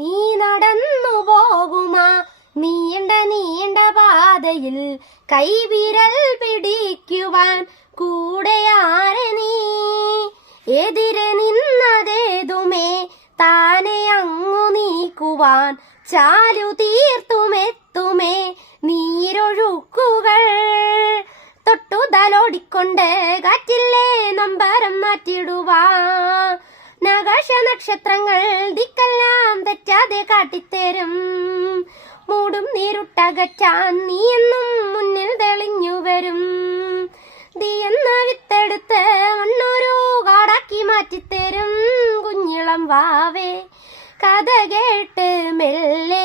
നീ നടന്നു പോകുമാ നീണ്ട പാതയിൽ കൈവിരൽ പിടിക്കുവാൻ കൂടെയാരെ നീ. എതിരെ നിന്നതേതുമേ താനെ അങ്ങു നീക്കുവാൻ ചാലു തീർത്തുമെത്തുമേ നീരൊഴുക്കുകൾ. തൊട്ടുതലോടിക്കൊണ്ട് കാറ്റില്ലേ നമ്പരം മാറ്റിടുവാൻ നഗശ നക്ഷത്രങ്ങൾ ദിക്കെല്ലാം തെറ്റാതെ കാട്ടിത്തരും. മൂടും നീരുട്ടകറ്റാൻ നീയെന്നും മുന്നിൽ തെളിഞ്ഞു വരും. തീയെന്ന വിത്തെടുത്ത് മണ്ണൊരു കാടാക്കി മാറ്റിത്തരും. കുഞ്ഞിളം വാവേ കഥ കേട്ട് മെല്ലെ